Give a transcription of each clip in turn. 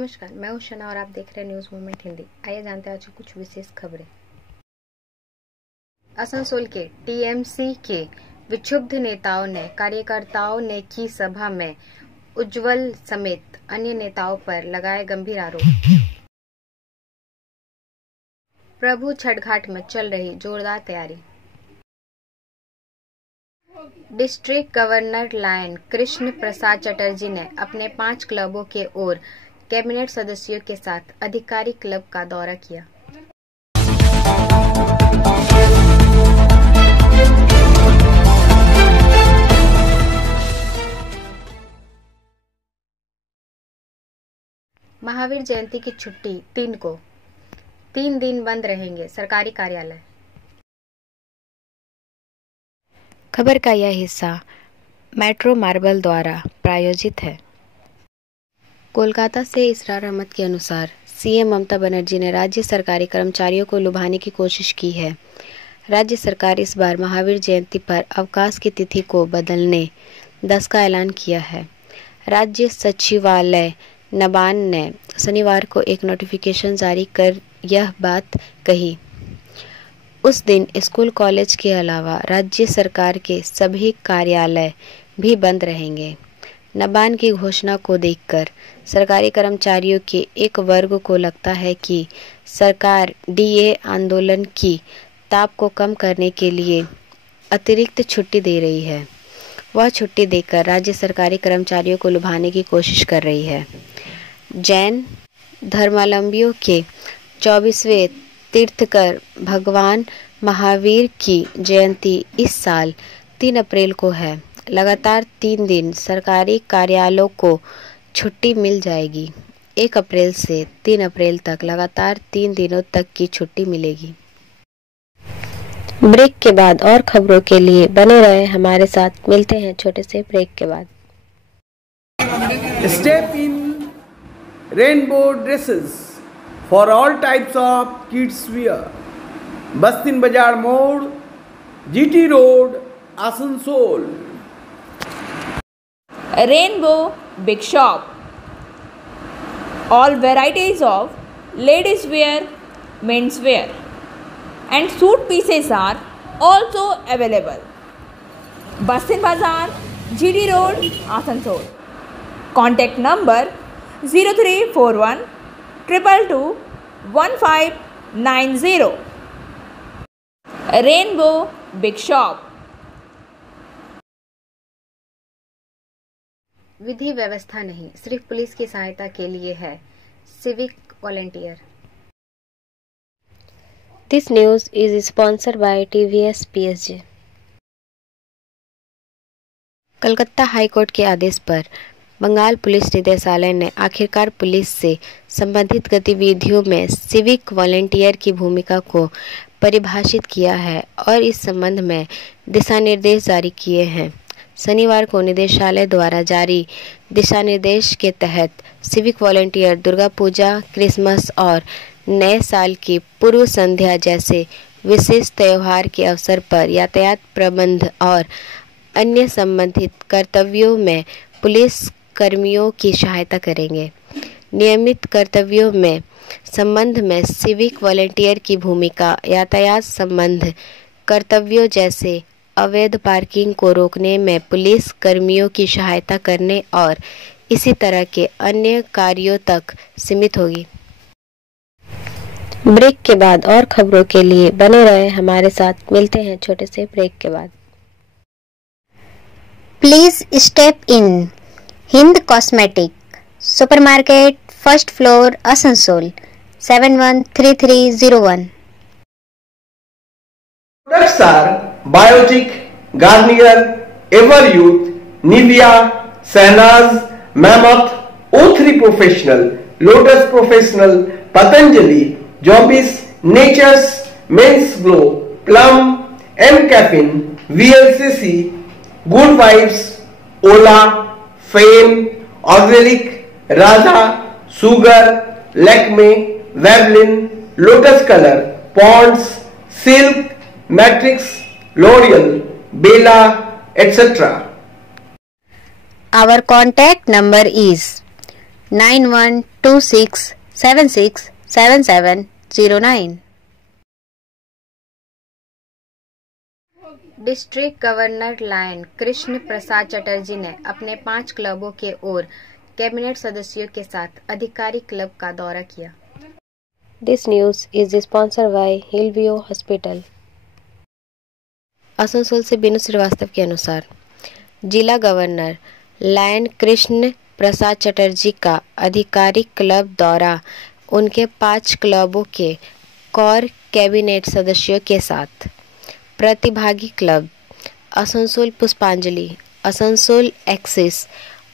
नमस्कार, मैं उषा और आप देख रहे हैं न्यूज मूवमेंट हिंदी। आइए जानते हैं आज की कुछ विशेष खबरें। आसनसोल के टीएमसी के विक्षुब्ध नेताओं ने कार्यकर्ताओं ने की सभा में उज्जवल समेत अन्य नेताओं पर लगाए गंभीर आरोप। प्रभु छठ घाट में चल रही जोरदार तैयारी। District governor lion Krishna Prasad Chatterjee ने अपने 5 क्लबों के और कैबिनेट सदस्यों के साथ अधिकारी क्लब का दौरा किया। महावीर जयंती की छुट्टी 3 को, 3 दिन बंद रहेंगे सरकारी कार्यालय। खबर का यह हिस्सा मेट्रो मार्बल द्वारा प्रायोजित है। कोलकाता से इसरार अहमद के अनुसार सीएम ममता बनर्जी ने राज्य सरकारी कर्मचारियों को लुभाने की कोशिश की है। राज्य सरकार इस बार महावीर जयंती पर अवकाश की तिथि को बदलने 10 का ऐलान किया है। राज्य सचिवालय नबार्ड ने शनिवार को एक नोटिफिकेशन जारी कर यह बात कही। उस दिन स्कूल कॉलेज के अलावा राज्य सरकार के सभी कार्यालय भी बंद रहेंगे। नबार्ड की घोषणा को देखकर सरकारी कर्मचारियों के एक वर्ग को लगता है कि सरकार डीए आंदोलन की ताप को कम करने के लिए अतिरिक्त छुट्टी दे रही है। वह छुट्टी देकर राज्य सरकारी कर्मचारियों को लुभाने की कोशिश कर रही है। जैन धर्मावलंबियों के 24वें तीर्थंकर भगवान महावीर की जयंती इस साल 3 अप्रैल को है। लगातार 3 दिन सरकारी कार्यालयों को छुट्टी मिल जाएगी। 1 अप्रैल से 3 अप्रैल तक लगातार 3 दिनों तक की छुट्टी मिलेगी। ब्रेक के बाद और खबरों के लिए बने रहे हमारे साथ। मिलते हैं छोटे से ब्रेक के बाद। Step in rainbow dresses for all types of kids wear, Bastin Bazar मोड़, GT road, Asansol. Rainbow Big Shop. All varieties of ladies wear, men's wear and suit pieces are also available. Bastin Bazaar, GD Road, Asansol. Contact number 0341 222 1590. Rainbow Big Shop. विधि व्यवस्था नहीं, सिर्फ police की सहायता के लिए है civic volunteer. This news is sponsored by TVS PSG। Calcutta high court के आदेश पर बंगाल पुलिस निदेशालय ने आखिरकार पुलिस से संबंधित गतिविधियों में सिविक वॉलंटियर की भूमिका को परिभाषित किया है और इस संबंध में दिशा निर्देश जारी किए हैं। शनिवार को निदेशालय द्वारा जारी दिशा निर्देश के तहत civic volunteer Durga Puja, Christmas और नए साल की पूर्व संध्या जैसे विशेष त्योहार के अवसर पर यातायात प्रबंध और अन्य संबंधित कर्तव्यों में पुलिस कर्मियों की सहायता करेंगे। नियमित कर्तव्यों में संबंध में सिविक वॉलंटियर की भूमिका यातायात संबंध कर्तव्यों जैसे अवैध पार्किंग को रोकने में पुलिस कर्मियों की सहायता करने और इसी तरह के अन्य कार्यों तक सीमित होगी। ब्रेक के बाद और खबरों के लिए बने रहे हमारे साथ। मिलते हैं छोटे से ब्रेक के बाद। Please step in Hind cosmetic supermarket, first floor, Asansol 713301। Products are Biotic, Garnier, Everyouth, Nivea, Sahnaz, Mammoth, O3 Professional, Lotus Professional, Patanjali, Jobbis, Nature's, Men's Glow, Plum, M-Caffeine, VLCC, Good Vibes, Ola, Fame, Organic, Raza, Sugar, Lakme, Veblen, Lotus Color, Ponds, Silk, Matrix, L'Oreal, Bella, etc. Our contact number is 91 26767709। District governor lion Krishna Prasad Chatterjee ने अपने 5 क्लबों के और cabinet सदस्यों के साथ आधिकारिक club का दौरा किया। This news is sponsored by Hillview hospital. Asansol से बिनु श्रीवास्तव के अनुसार जिला गवर्नर लायन कृष्ण प्रसाद चटर्जी का आधिकारिक क्लब दौरा उनके 5 क्लबों के कोर कैबिनेट सदस्यों के साथ। प्रतिभागी क्लब आसनसोल पुष्पांजलि, आसनसोल एक्सिस,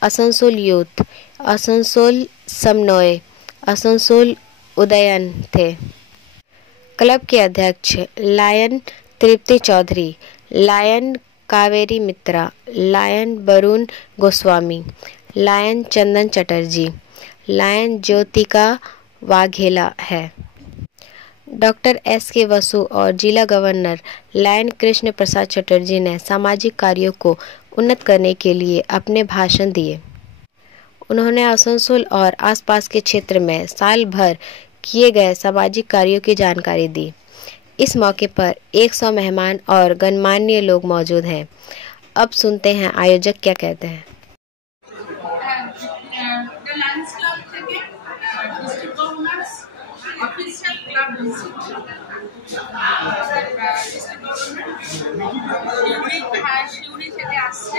आसनसोल यूथ, आसनसोल समन्वय, आसनसोल उदयन थे। क्लब के अध्यक्ष लायन तृप्ति चौधरी, लायन कावेरी मित्रा, लायन वरुण गोस्वामी, लायन चंदन चटर्जी, लायन ज्योतिका वाघेला है। Doctor S.K. वसु और जिला गवर्नर लायन कृष्ण प्रसाद चटर्जी ने सामाजिक कार्यों को उन्नत करने के लिए अपने भाषण दिए। उन्होंने आसनसोल और आसपास के क्षेत्र में साल भर किए गए सामाजिक कार्यों की जानकारी दी। इस मौके पर 100 मेहमान और गणमान्य लोग मौजूद हैं। अब सुनते हैं आयोजक क्या कहते हैं। অফিসিয়াল ক্লাব শিউরি থেকে আসছে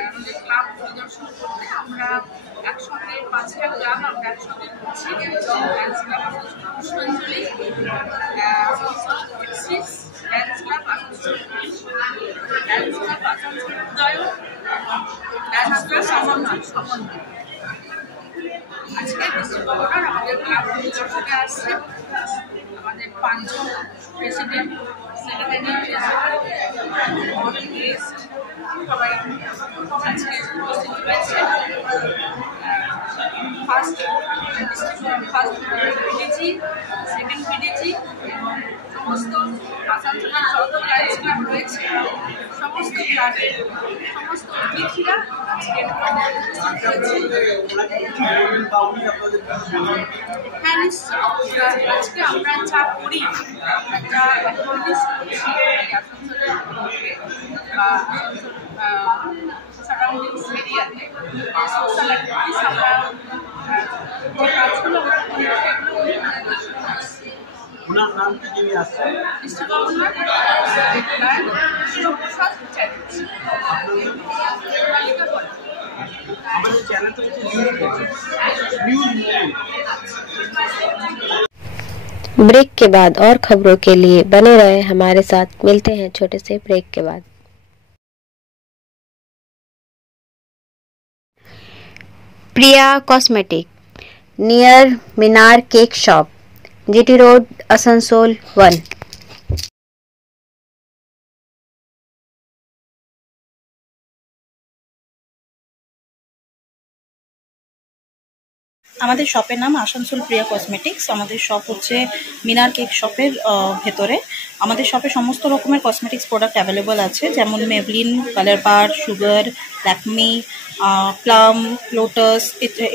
আমাদের ক্লাব পরিদর্শন করতে। আমরা একসঙ্গে 5টা ক্লাব আমরা একসঙ্গে করছি। ডান্স ক্লাব পুষ্পাঞ্জলি, dance club Asansol, dance club Asansol Udayan, dance club সমন্বয়। আজকে ডিস্ট্রিক্ট গভর্নর আমাদের ক্লাব পরিদর্শনে আসছে। আমাদের 5 জন প্রেসিডেন্ট, সেক্রেটারি, অনেক গেস্ট সবাই আজকে উপস্থিত হয়েছে। ফার্স্ট পিডিজি, সেকেন্ড পিডিজি এবং সমস্ত আসানসোলের যত লাইন্স ক্লাব রয়েছে সমস্ত ক্লাবের সমস্ত অতিথিরা আজকে হ্যাঁ নিশ্চয়ই। আজকে আমরা যা করি, আমরা যা অ্যাক্টিভিটিস করছি আসানসোলের বা সারাউন্ডিংস এরিয়াতে সোশ্যাল অ্যাক্টিভিটিস আমরা যে কাজগুলো আমরা করি সেগুলো ওনার নাম কি যিনি আসছেন ডিস্ট্রিক্ট গভর্নর শিবপ্রসাদ চ্যাটার্জি। আমাদের চ্যানেলটা ब्रेक के बाद और खबरों के लिए बने रहे हमारे साथ। मिलते हैं छोटे से ब्रेक के बाद। Priya cosmetic near Minar cake shop, GT road, Asansol 1। আমাদের শপের নাম আসানসোল প্রিয়া কসমেটিক্স। আমাদের শপ হচ্ছে মিনার কেক শপের ভেতরে। আমাদের শপে সমস্ত রকমের কসমেটিক্স প্রোডাক্ট অ্যাভেলেবল আছে, যেমন মেবলিন, কালার বার, সুগার, ল্যাকমি, প্লাম, লোটাস,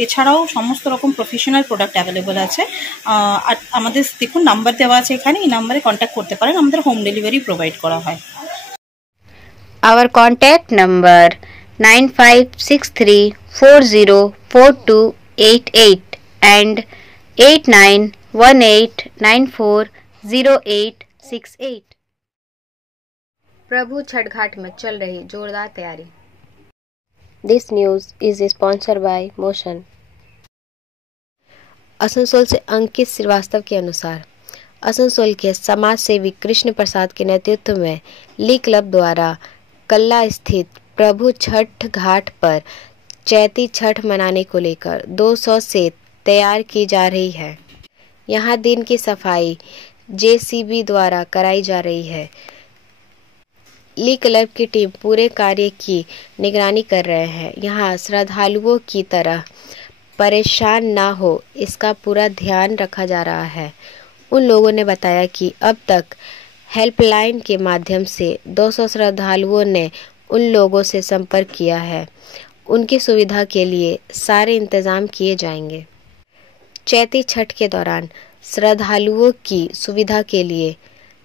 এছাড়াও সমস্ত রকম প্রফেশনাল প্রোডাক্ট অ্যাভেলেবল আছে। আর আমাদের দেখুন নাম্বার দেওয়া আছে এখানে, এই নাম্বারে কন্ট্যাক্ট করতে পারেন। আমাদের হোম ডেলিভারি প্রোভাইড করা হয়। Our contact number 9563404288 and 8918940868। प्रभु छठ घाट में चल रही जोरदार तैयारी। This news is sponsored by motion. Asansol से अंकित श्रीवास्तव के अनुसार आसनसोल के समाज सेवी कृष्ण प्रसाद के नेतृत्व में ली क्लब द्वारा कल्ला स्थित प्रभु छठ घाट पर चैती छठ मनाने को लेकर 200 से तैयार की जा रही है। यहाँ दिन की सफाई JCB द्वारा कराई जा रही है। ली क्लब की टीम पूरे कार्य की निगरानी कर रहे हैं। यहाँ श्रद्धालुओं की तरह परेशान ना हो, इसका पूरा ध्यान रखा जा रहा है। उन लोगों ने बताया कि अब तक हेल्पलाइन के माध्यम से 200 श्रद्धालुओं ने उन लोगों से संपर्क किया है। उनकी सुविधा के लिए सारे इंतजाम किए जाएंगे। चैती छठ के दौरान श्रद्धालुओं की सुविधा के लिए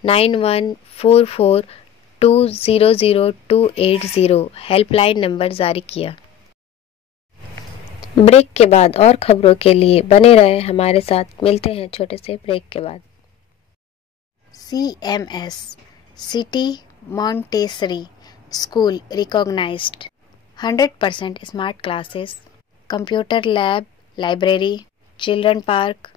9144200280 हेल्पलाइन नंबर जारी किया। ब्रेक के बाद और खबरों के लिए बने रहे हमारे साथ। मिलते हैं छोटे से ब्रेक के बाद। CMS city Montessori school recognised 100% smart classes, computer lab, library, children park.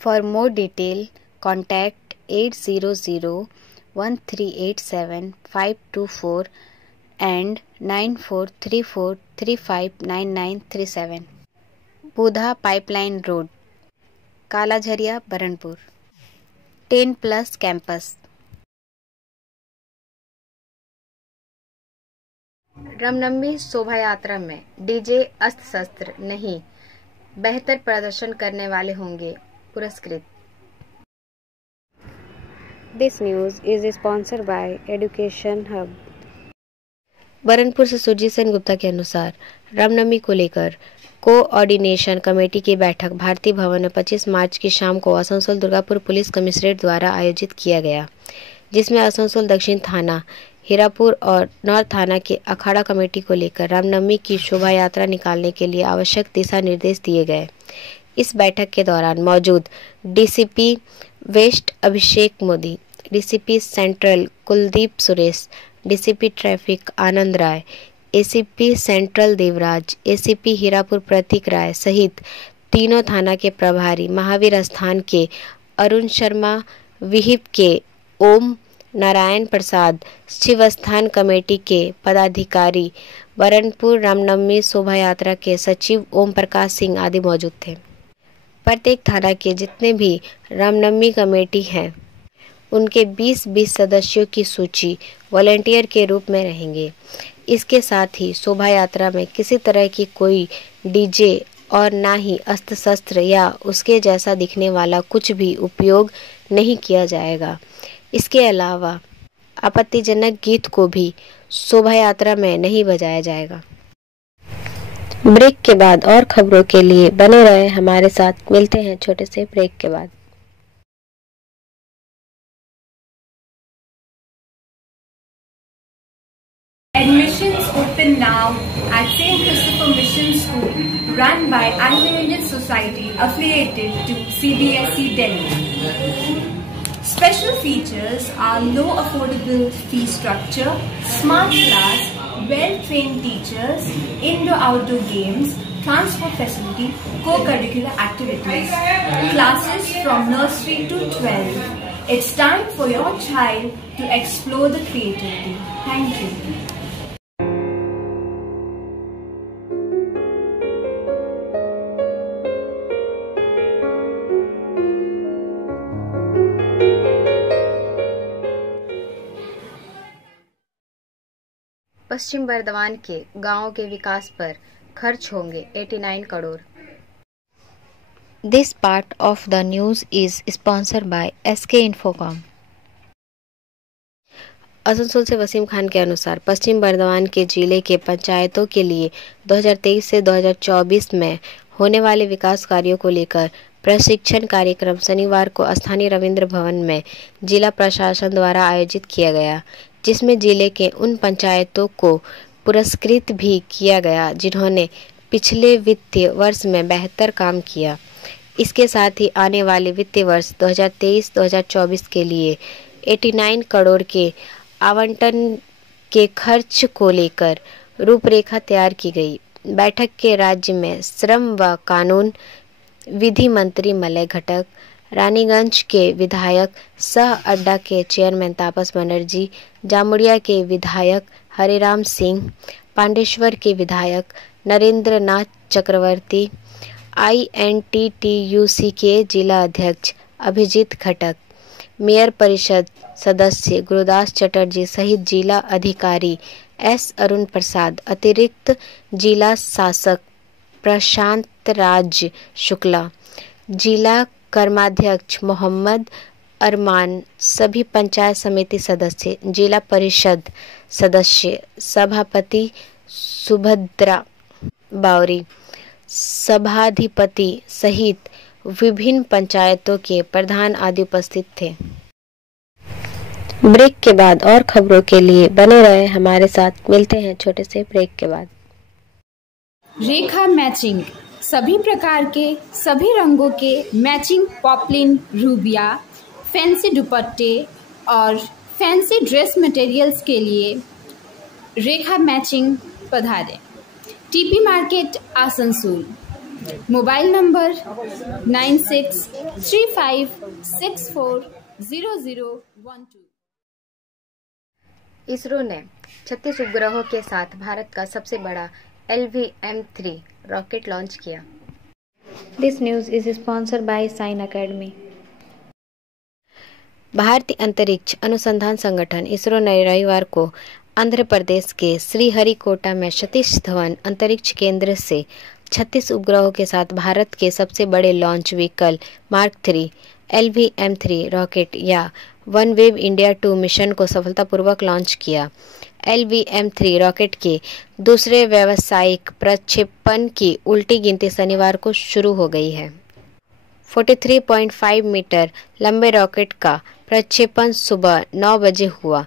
For more detail contact 8001387 and 9434359937। Budha pipeline road, Kalajharia, Burnpur. 10+ campus. Ramnavami शोभा यात्रा में डीजे अस्त्र शस्त्र नहीं, बेहतर प्रदर्शन करने वाले होंगे पुरस्कृत। This news is sponsored by education hub. Burnpur से सुरजीत सेन गुप्ता के अनुसार रामनवमी को लेकर कोऑर्डिनेशन कमेटी की बैठक भारतीय भवन में 25 मार्च की शाम को आसनसोल दुर्गापुर पुलिस कमिश्नरेट द्वारा आयोजित किया गया, जिसमें आसनसोल दक्षिण थाना, हीरापुर और नॉर्थ थाना के अखाड़ा कमेटी को लेकर रामनवमी की शोभा यात्रा निकालने के लिए आवश्यक दिशा निर्देश दिए गए। इस बैठक के दौरान मौजूद DCP west Abhishek Modi, DCP central Kuldeep Suresh, DCP traffic Anand Rai, ACP central Devraj, ACP Hirapur Pratik Rai सहित तीनों थाना के प्रभारी, महावीर स्थान के अरुण शर्मा, विहिप के ओम नारायण प्रसाद, शिवस्थान कमेटी के पदाधिकारी, बरनपुर रामनवमी शोभा यात्रा के सचिव ओम प्रकाश सिंह आदि मौजूद थे। प्रत्येक थाना के जितने भी रामनवमी कमेटी हैं, उनके 20-20 सदस्यों की सूची वॉलंटियर के रूप में रहेंगे। इसके साथ ही शोभा यात्रा में किसी तरह की कोई डीजे और ना ही अस्त्र शस्त्र या उसके जैसा दिखने वाला कुछ भी उपयोग नहीं किया जाएगा। इसके अलावा आपत्तिजनक गीत को भी शोभा यात्रा में नहीं बजाया जाएगा। ब्रेक के बाद और खबरों के लिए बने रहे हमारे साथ। मिलते हैं छोटे से ब्रेक के बाद। Admissions open now at St. Christopher Mission School, run by Anglo-Indian Society affiliated to CBSE Delhi. Special features are low affordable fee structure, smart class, well-trained teachers, indoor-outdoor games, transport facility, co-curricular activities, classes from nursery to 12. It's time for your child to explore the creativity. Thank you. पश्चिम बर्दवान के गांवों के विकास पर खर्च होंगे 89 crore. This part of the news is sponsored by SK Infocom। Asansol से वसीम खान के अनुसार पश्चिम बर्दवान के जिले के पंचायतों के लिए 2023 से 2024 में होने वाले विकास कार्यों को लेकर प्रशिक्षण कार्यक्रम शनिवार को स्थानीय रविंद्र भवन में जिला प्रशासन द्वारा आयोजित किया गया, जिसमें जिले के उन पंचायतों को पुरस्कृत भी किया गया जिन्होंने पिछले वित्तीय वर्ष में बेहतर काम किया। इसके साथ ही आने वाले वित्तीय वर्ष 2023-2024 के लिए 89 करोड़ के आवंटन के खर्च को लेकर रूपरेखा तैयार की गई। बैठक के राज्य में श्रम व कानून विधि मंत्री मलय घटक, रानीगंज के विधायक सह अड्डा के चेयरमैन तापस बनर्जी, जामुड़िया के विधायक हरिराम सिंह, पांडेश्वर के विधायक नरेंद्र नाथ चक्रवर्ती, INTTUC के जिला अध्यक्ष अभिजीत खटक, मेयर परिषद सदस्य गुरुदास चटर्जी सहित जिला अधिकारी S अरुण प्रसाद, अतिरिक्त जिला शासक प्रशांत राज शुक्ला, जिला कर्माध्यक्ष मोहम्मद अरमान, सभी पंचायत समिति सदस्य, जिला परिषद सदस्य, सभापति सुभद्रा बावरी, सभाधिपति सहित विभिन्न पंचायतों के प्रधान आदि उपस्थित थे। ब्रेक के बाद और खबरों के लिए बने रहे हमारे साथ। मिलते हैं छोटे से ब्रेक के बाद। रेखा मैचिंग, सभी प्रकार के सभी रंगों के मैचिंग पॉपलिन, रूबिया, फैंसी दुपट्टे और फैंसी ड्रेस मटेरियल्स के लिए रेखा मैचिंग पधारें। TP market Asansol. Mobile number 9635640012। ISRO ने 36 उपग्रहों के साथ भारत का सबसे बड़ा LVM-3 रॉकेट लॉन्च किया। This news is sponsored by sine academy. भारतीय अंतरिक्ष अनुसंधान संगठन इसरो ने रविवार को आंध्र प्रदेश के श्रीहरिकोटा में सतीश धवन अंतरिक्ष केंद्र से 36 उपग्रहों के साथ भारत के सबसे बड़े launch vehicle mark 3 LVM-3 rocket या OneWeb India 2 मिशन को सफलतापूर्वक लॉन्च किया। LVM-3 रॉकेट के दूसरे व्यावसायिक प्रक्षेपण की उल्टी गिनती शनिवार को शुरू हो गई है। 43.5 मीटर लंबे रॉकेट का प्रक्षेपण सुबह 9 बजे हुआ।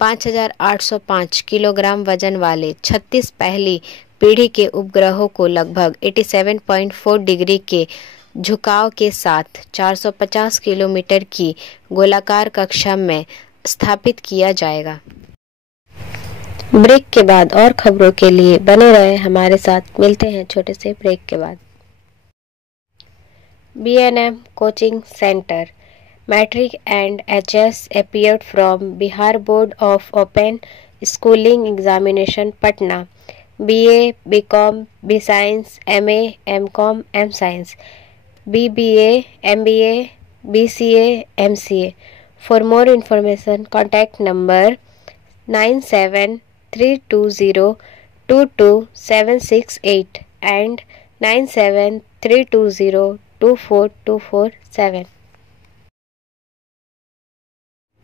5,805 किलोग्राम वजन वाले 36 पहली पीढ़ी के उपग्रहों को लगभग 87.4 डिग्री के झुकाव के साथ 450 किलोमीटर की गोलाकार कक्षा में स्थापित किया जाएगा। ब्रेक के बाद और खबरों के लिए बने रहे हमारे साथ। मिलते हैं छोटे से ब्रेक के बाद। B&M coaching centre matric and HS appeared from Bihar Board of Open Schooling Examination Patna। BA, BCom, B-Science, MA, MCom, M-Science, BBA, MBA, BCA, MCA. For more information, contact number 9732022768 and 9732024247।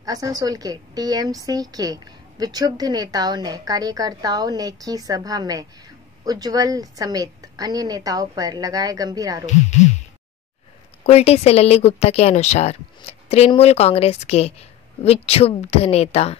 Asansol के TMC के विक्षुब्ध नेताओं ने कार्यकर्ताओं ने की सभा में उज्जवल समेत अन्य नेताओं पर लगाए गंभीर आरोप। कुल्टी से लल्ली गुप्ता के अनुसार तृणमूल कांग्रेस के विक्षुब्ध नेता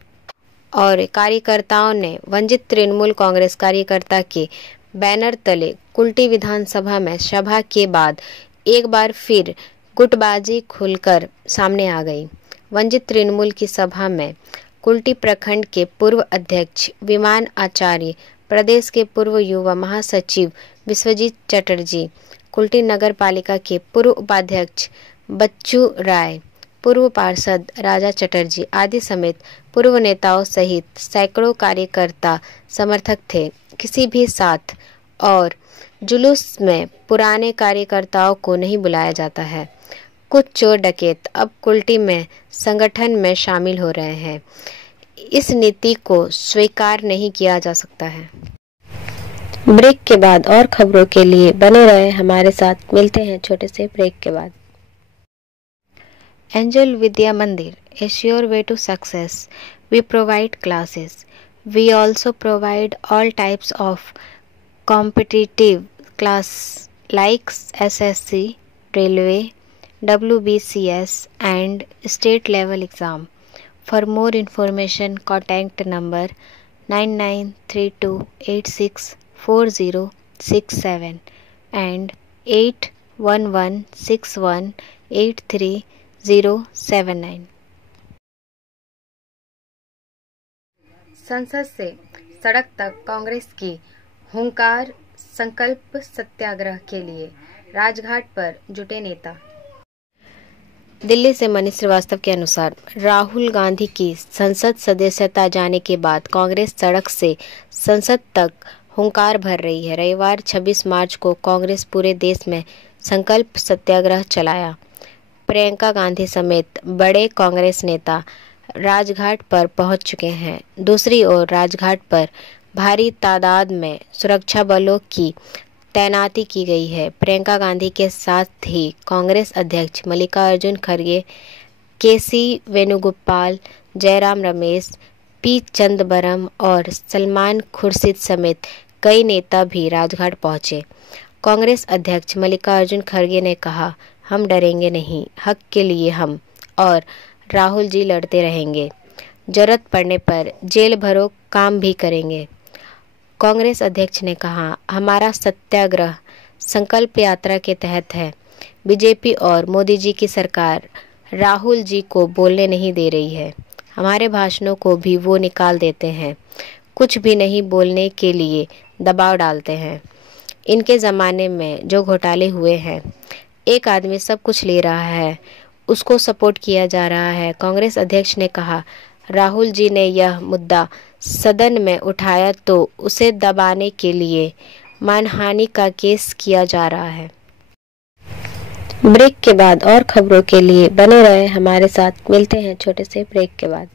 और कार्यकर्ताओं ने वंचित तृणमूल कांग्रेस कार्यकर्ता के बैनर तले कुल्टी विधानसभा में सभा के बाद एक बार फिर गुटबाजी खुलकर सामने आ गई। वंचित तृणमूल की सभा में कुल्टी प्रखंड के पूर्व अध्यक्ष विमान आचार्य, प्रदेश के पूर्व युवा महासचिव विश्वजीत चटर्जी, कुल्टी नगर पालिका के पूर्व उपाध्यक्ष बच्चू राय, पूर्व पार्षद राजा चटर्जी आदि समेत पूर्व नेताओं सहित सैकड़ों कार्यकर्ता समर्थक थे। किसी भी साथ और जुलूस में पुराने कार्यकर्ताओं को नहीं बुलाया जाता है। कुछ चोर डकैत अब कुल्टी में संगठन में शामिल हो रहे हैं। इस नीति को स्वीकार नहीं किया जा सकता है। ब्रेक के बाद और खबरों के लिए बने रहे हमारे साथ। मिलते हैं छोटे से ब्रेक के बाद। एंजल विद्या मंदिर, a sure way to success. We provide classes. We also provide all types of competitive class like SSC, Railway, WBCS and state level exam. For more information, contact number 9932864067 and 8116183079। संसद से सड़क तक कांग्रेस की हुंकार, संकल्प सत्याग्रह के लिए राजघाट पर जुटे नेता। दिल्ली से मनीष श्रीवास्तव के अनुसार राहुल गांधी की संसद सदस्यता जाने के बाद कांग्रेस सड़क से संसद तक हुंकार भर रही है। रविवार 26 मार्च को कांग्रेस पूरे देश में संकल्प सत्याग्रह चलाया। प्रियंका गांधी समेत बड़े कांग्रेस नेता राजघाट पर पहुंच चुके हैं। दूसरी ओर राजघाट पर भारी तादाद में सुरक्षा बलों की तैनाती की गई है। प्रियंका गांधी के साथ ही कांग्रेस अध्यक्ष मल्लिकार्जुन खड़गे, केसी वेणुगोपाल, जयराम रमेश, पी चिदंबरम और सलमान खुर्शीद समेत कई नेता भी राजघाट पहुंचे। कांग्रेस अध्यक्ष मल्लिकार्जुन खड़गे ने कहा, हम डरेंगे नहीं, हक के लिए हम और राहुल जी लड़ते रहेंगे, जरूरत पड़ने पर जेल भरो काम भी करेंगे। कांग्रेस अध्यक्ष ने कहा, हमारा सत्याग्रह संकल्प यात्रा के तहत है। बीजेपी और मोदी जी की सरकार राहुल जी को बोलने नहीं दे रही है। हमारे भाषणों को भी वो निकाल देते हैं, कुछ भी नहीं बोलने के लिए दबाव डालते हैं। इनके ज़माने में जो घोटाले हुए हैं, एक आदमी सब कुछ ले रहा है, उसको सपोर्ट किया जा रहा है। कांग्रेस अध्यक्ष ने कहा, राहुल जी ने यह मुद्दा सदन में उठाया तो उसे दबाने के लिए मानहानि का केस किया जा रहा है। ब्रेक के बाद और खबरों के लिए बने रहे हमारे साथ। मिलते हैं छोटे से ब्रेक के बाद।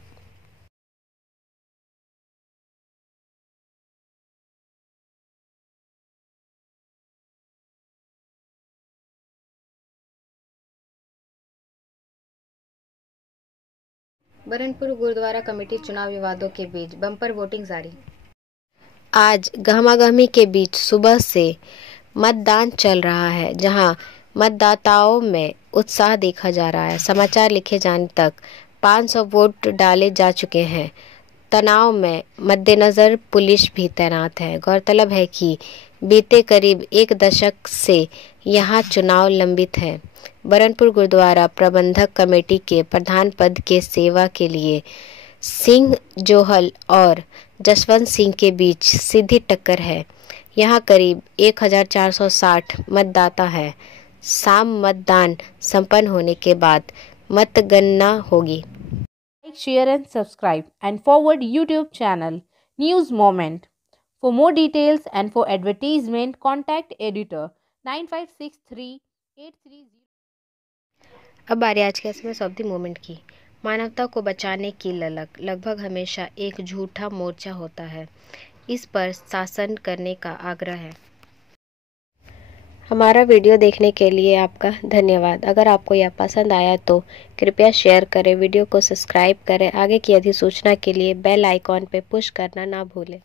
बरनपुर गुरुद्वारा कमेटी चुनाव विवादों के बीच बम्पर वोटिंग जारी। आज गहमागहमी के बीच सुबह से मतदान चल रहा है, जहां मतदाताओं में उत्साह देखा जा रहा है। समाचार लिखे जाने तक 500 वोट डाले जा चुके हैं। तनाव में मद्देनजर पुलिस भी तैनात है। गौरतलब है कि बीते करीब 1 दशक से यहां चुनाव लंबित है। बरनपुर गुरुद्वारा प्रबंधक कमेटी के प्रधान पद के सेवा के लिए सिंह जोहल और जसवंत सिंह के बीच सीधी टक्कर है। यहां करीब 1460 मतदाता है। शाम मतदान संपन्न होने के बाद मतगणना होगी। Like, share and subscribe and forward YouTube channel News Moment. For more details and for advertisement, contact editor 956383. अब बारी आज के एसएमएस ऑफ द मोमेंट की। मानवता को बचाने की ललक लगभग हमेशा एक झूठा मोर्चा होता है। इस पर शासन करने का आग्रह है। हमारा वीडियो देखने के लिए आपका धन्यवाद। अगर आपको यह पसंद आया तो कृपया शेयर करें, वीडियो को सब्सक्राइब करें। आगे की अधिसूचना के लिए बेल आइकॉन पर पुश करना ना भूलें।